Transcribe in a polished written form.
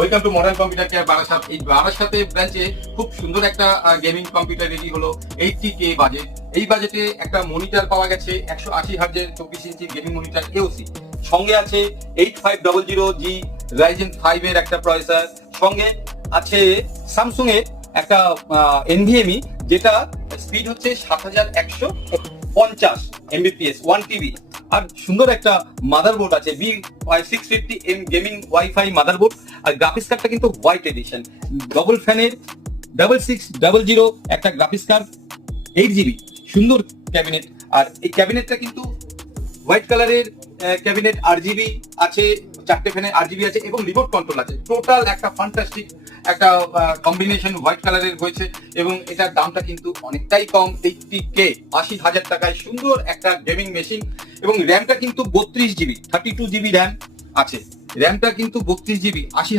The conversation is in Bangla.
Welcome to modern computer care Barasat. এই বারাসাতে ব্রাঞ্চে খুব সুন্দর একটা গেমিং কম্পিউটার রেডি হলো 80K বাজেট। এই বাজেটে একটা মনিটর পাওয়া গেছে 180 হার্জের 24 ইঞ্চি গেমিং মনিটর এওসি। সঙ্গে আছে 8500G রাইজেন 5 এর একটা প্রসেসর। সঙ্গে আছে স্যামসুং এর একটা NVMe, যেটা স্পিড হচ্ছে 7150 Mbps 1 TB। আর সুন্দর একটা মাদারবোর্ড আছে B650M গেমিং ওয়াইফাই মাদারবোর্ড। আর গ্রাফিক্স কার্ডটা কিন্তু হোয়াইট এডিশন, ডবল ফ্যানের 6600 একটা গ্রাফিক্স কার্ড, 8GB সুন্দর ক্যাবিনেট। আর এই ক্যাবিনেটটা কিন্তু হোয়াইট কালারের ক্যাবিনেট, RGB আছে, 4টে ফ্যানের RGB আছে এবং রিমোট কন্ট্রোল আছে। টোটাল একটা ফ্যান্টাস্টিক একটা কম্বিনেশন হোয়াইট কালারের হয়েছে এবং এটার দামটা কিন্তু অনেকটাই কম, 80K 80,000 টাকায় সুন্দর একটা গেমিং মেশিন। এবং র্যামটা কিন্তু 32GB 32GB র্যাম আছে, র্যামটা কিন্তু 32GB 80